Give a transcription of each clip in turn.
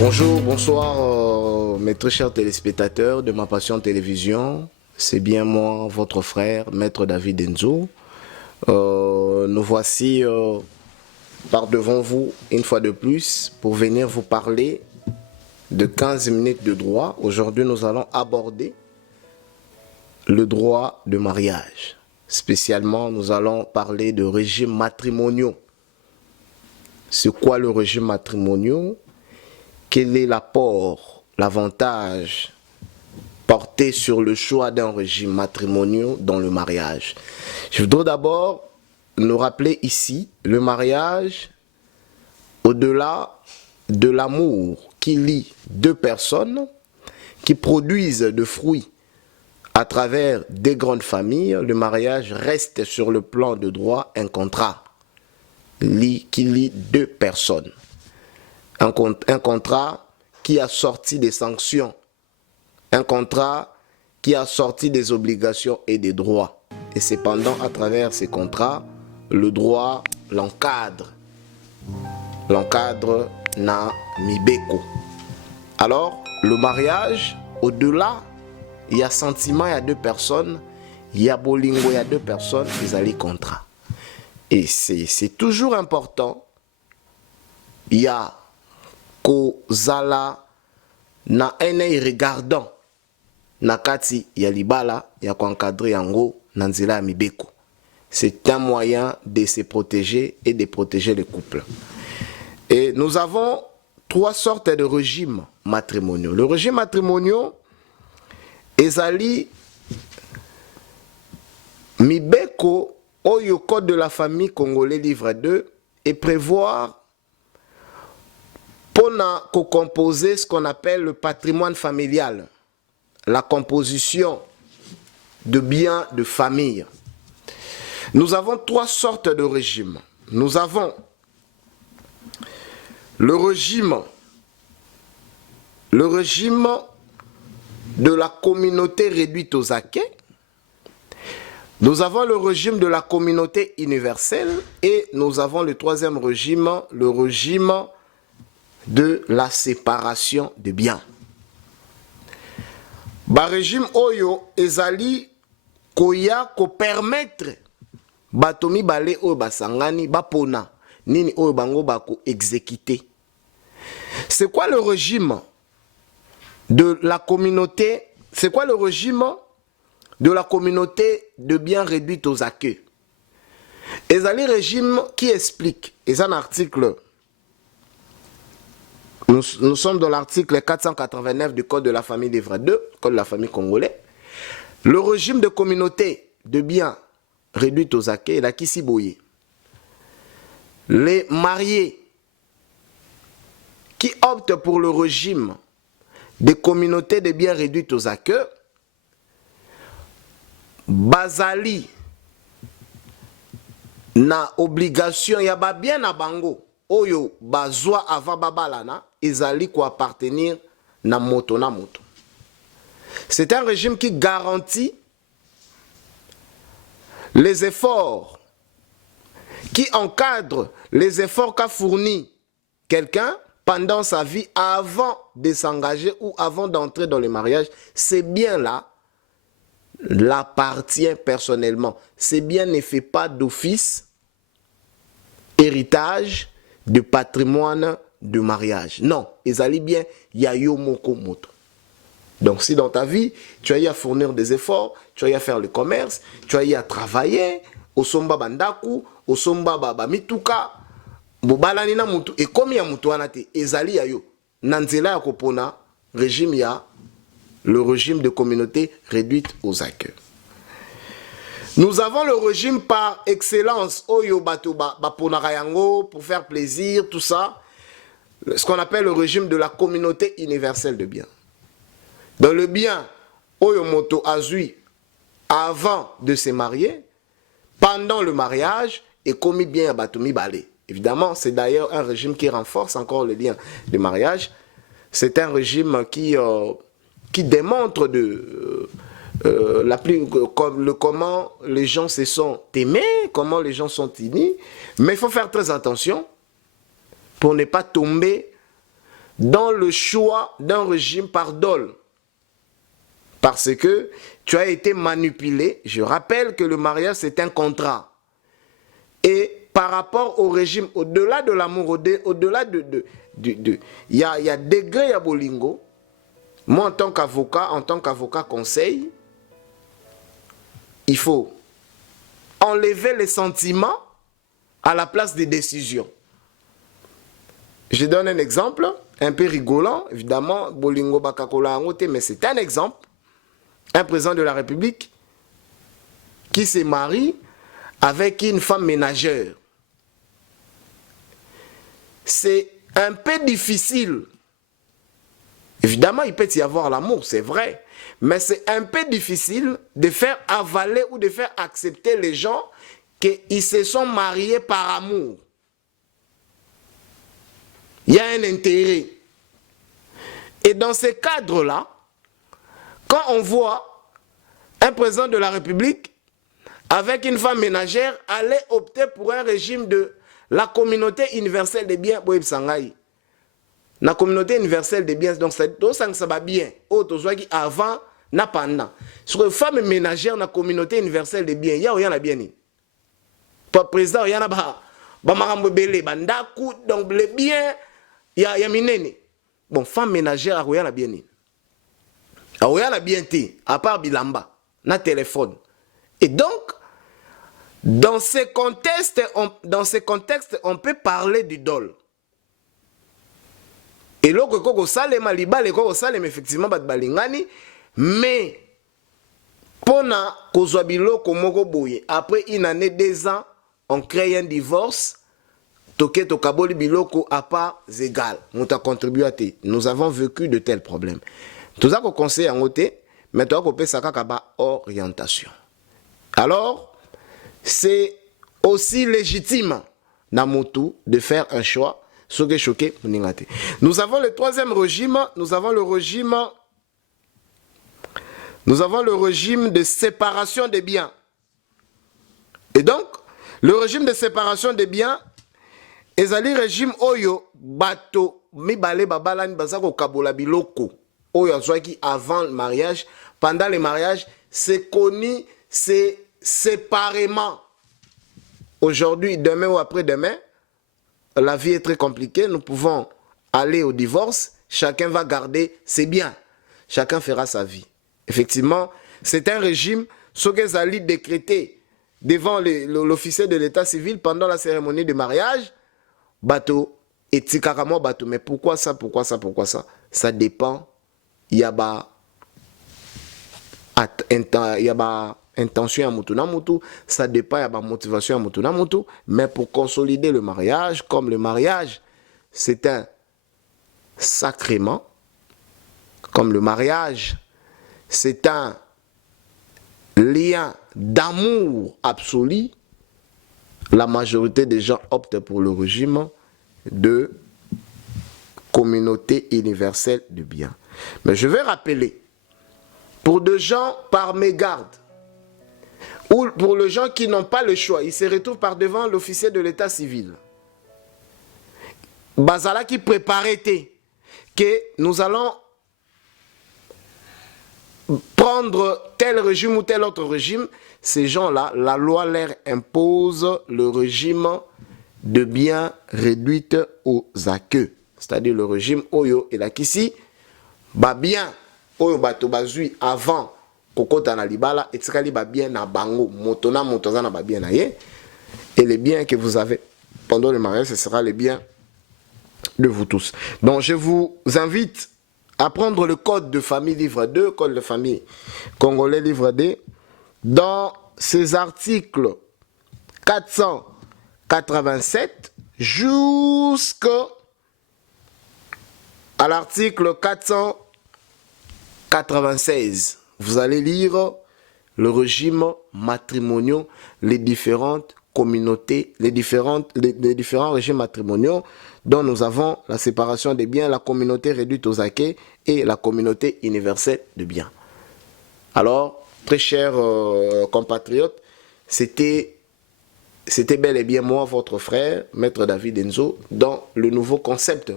Bonjour, bonsoir mes très chers téléspectateurs de ma passion télévision. C'est bien moi, votre frère, Maître David Enzo. Nous voici par devant vous une fois de plus pour venir vous parler de 15 minutes de droit. Aujourd'hui, nous allons aborder le droit de mariage. Spécialement, nous allons parler de régime matrimonial. C'est quoi le régime matrimonial? Quel est l'apport, l'avantage porté sur le choix d'un régime matrimonial dans le mariage? Je voudrais d'abord nous rappeler ici le mariage, au-delà de l'amour qui lie deux personnes qui produisent de fruits à travers des grandes familles, le mariage reste sur le plan de droit un contrat qui lie deux personnes. Un contrat qui a sorti des sanctions, un contrat qui a sorti des obligations et des droits. Et cependant, à travers ces contrats, le droit l'encadre. L'encadre na mibeko. Alors, le mariage, au-delà, il y a sentiment, il y a deux personnes, il y a bolingo, il y a deux personnes, ils ont les contrats. Et c'est toujours important. Il y a kozala na ene regardant na kati ya libala ya encadrer yango na nzela ya mibeko. C'est un moyen de se protéger et de protéger le couple. Et nous avons trois sortes de régimes matrimoniaux. Le régime matrimonial ezali mibeko oyo code de la famille congolais livre 2 et prévoir pour composer ce qu'on appelle le patrimoine familial, la composition de biens de famille. Nous avons trois sortes de régimes. Nous avons le régime de la communauté réduite aux acquets. Nous avons le régime de la communauté universelle et nous avons le troisième régime, le régime de la séparation des biens. Ba régime oyo ezali koya ko permettre batomi bale oyo basangani bapona nini oyo bango bako exécuter. C'est quoi le régime de la communauté? C'est quoi le régime de la communauté de biens réduits aux acquis? Ezali régime qui explique, et un article. Nous sommes dans l'article 489 du Code de la famille livre 2, Code de la famille congolais. Le régime de communauté de biens réduits aux acquis est la Kisiboye. Les mariés qui optent pour le régime de communauté de biens réduits aux acquis, bazali na obligation ya ba bien na bango oyo bazwa avant babalana ezali ko appartenir na moto na moto. C'est un régime qui garantit les efforts, qui encadre les efforts qu'a fourni quelqu'un pendant sa vie avant de s'engager ou avant d'entrer dans le mariage. Ces biens-là l'appartient personnellement. Ces biens ne fait pas d'office héritage de patrimoine de mariage. Non, ils allaient bien, yayo moko moto. Donc si dans ta vie, tu as eu à fournir des efforts, tu as eu à faire le commerce, tu as eu à travailler, au somba bandaku, au somba baba mituka, bobalani na mutu, et comme ya mutu anate, ezali yayo, nanzela ya kopona, régime ya, le régime de communauté réduite aux acquis. Nous avons le régime par excellence, Oyo Batuba, Baponarayango, pour faire plaisir, tout ça. Ce qu'on appelle le régime de la communauté universelle de biens. Dans le bien, Oyo Moto Azui, avant de se marier, pendant le mariage, et commis bien à Batoumi Balé. Évidemment, c'est d'ailleurs un régime qui renforce encore le lien de mariage. C'est un régime qui démontre comment les gens se sont aimés, comment les gens sont unis. Mais il faut faire très attention pour ne pas tomber dans le choix d'un régime par dol. Parce que tu as été manipulé. Je rappelle que le mariage, c'est un contrat. Et par rapport au régime, au-delà de l'amour, au-delà il y a degré, il y a bolingo. Moi, en tant qu'avocat conseil, il faut enlever les sentiments à la place des décisions. Je donne un exemple, un peu rigolant, évidemment, bolingo bakakola angote, mais c'est un exemple. Un président de la République qui se marie avec une femme ménagère. C'est un peu difficile. Évidemment, il peut y avoir l'amour, c'est vrai. Mais c'est un peu difficile de faire avaler ou de faire accepter les gens qu'ils se sont mariés par amour. Il y a un intérêt. Et dans ce cadre-là, quand on voit un président de la République avec une femme ménagère aller opter pour un régime de la communauté universelle des biens, la communauté universelle des biens, donc ça va bien, avant, na pendant. Sur une femme ménagère, la communauté universelle des biens, il y a bien. Pour président, il y a donc les biens, il y a minene. Bon, femme ménagère, il y a bien. Il y a bien, à part Bilamba, na téléphone. Et donc, dans ces contextes, on peut parler du dol. Et là, koko salema libale koko salema effectivement bat balingani, mais pona kozwa biloko moko boye après une année 2 ans, on crée un divorce. Toke tokaboli biloko à part égales. On t'a contribué à te. Nous avons vécu de tels problèmes. Tout ça qu'on conseille en côté, mais toi qu'on peut savoir kaba orientation. Alors, c'est aussi légitime Namotu de faire un choix. Nous avons le troisième régime, nous avons le régime de séparation des biens. Et donc, le régime de séparation des biens, ezali régime oyo bato mibale babalani bazako kabola biloko oyo azwaki avant le mariage, pendant le mariage, c'est connu, c'est séparément. Aujourd'hui, demain ou après-demain, la vie est très compliquée, nous pouvons aller au divorce, chacun va garder ses biens, chacun fera sa vie. Effectivement, c'est un régime, ce que Zali décrété devant l'officier de l'état civil pendant la cérémonie de mariage, bateau, et tikaramo bateau. Mais pourquoi ça, pourquoi ça, pourquoi ça? Ça dépend, il y a intention à mutu na mutu, ça dépend de la motivation à mutu na mutu, mais pour consolider le mariage, comme le mariage, c'est un sacrement, comme le mariage, c'est un lien d'amour absolu, la majorité des gens optent pour le régime de communauté universelle du bien. Mais je vais rappeler, pour des gens par mégarde, ou pour les gens qui n'ont pas le choix, ils se retrouvent par devant l'officier de l'état civil. Bazala qui préparait que nous allons prendre tel régime ou tel autre régime. Ces gens-là, la loi leur impose le régime de biens réduite aux acqueux. C'est-à-dire le régime Oyo et la Kissi, ba bien, Oyo bato bazui avant kokota na libala etikali ba bien na bango motona motoza na ba bien na ye, et les biens que vous avez pendant le mariage, ce sera les biens de vous tous. Donc je vous invite à prendre le code de famille livre 2, code de famille congolais livre 2, dans ces articles 487 jusqu'à l'article 496. Vous allez lire le régime matrimonial, les différentes communautés, les différents régimes matrimoniaux dont nous avons la séparation des biens, la communauté réduite aux acquets et la communauté universelle de biens. Alors, très chers compatriotes, c'était bel et bien moi, votre frère, Maître David Enzo, dans le nouveau concept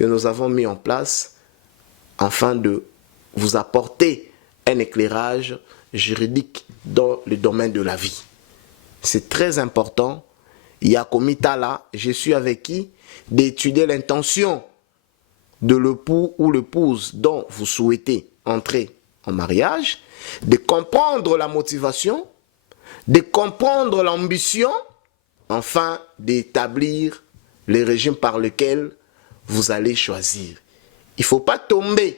que nous avons mis en place afin de vous apporter un éclairage juridique dans le domaine de la vie. C'est très important. Il y a comita là, je suis avec qui d'étudier l'intention de l'époux ou l'épouse dont vous souhaitez entrer en mariage, de comprendre la motivation, de comprendre l'ambition, enfin d'établir le régime par lequel vous allez choisir. Il ne faut pas tomber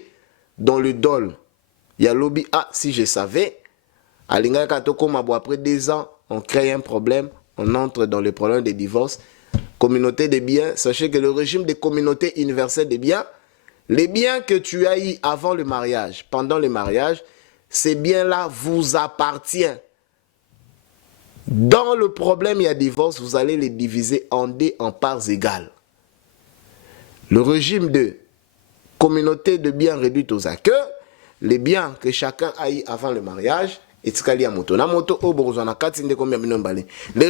dans le dol. Il y a lobby, ah, si je savais, après 2 ans, on crée un problème, on entre dans le problème des divorces. Communauté des biens, sachez que le régime des communautés universelles des biens, les biens que tu as eu avant le mariage, pendant le mariage, ces biens-là vous appartiennent. Dans le problème, il y a divorce, vous allez les diviser en parts égales. Le régime de communauté de biens réduite aux acqueux, les biens que chacun a eu avant le mariage, le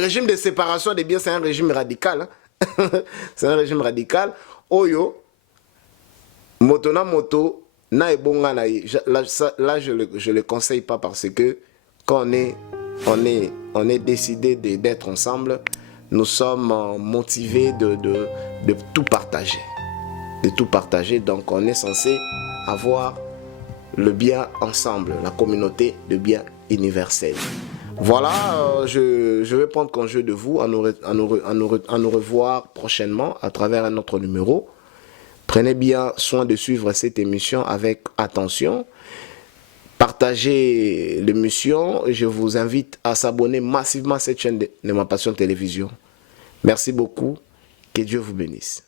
régime de séparation des biens, c'est un régime radical. Hein? C'est un régime radical. Oyo, moto na moto, na ebonga na là je le conseille pas parce que quand on est décidé d'être ensemble, nous sommes motivés de tout partager. De tout partager, donc on est censé avoir le bien ensemble, la communauté de biens universels. Voilà, je vais prendre congé de vous, à nous revoir prochainement à travers un autre numéro. Prenez bien soin de suivre cette émission avec attention. Partagez l'émission. Je vous invite à s'abonner massivement à cette chaîne de Ma Passion Télévision. Merci beaucoup. Que Dieu vous bénisse.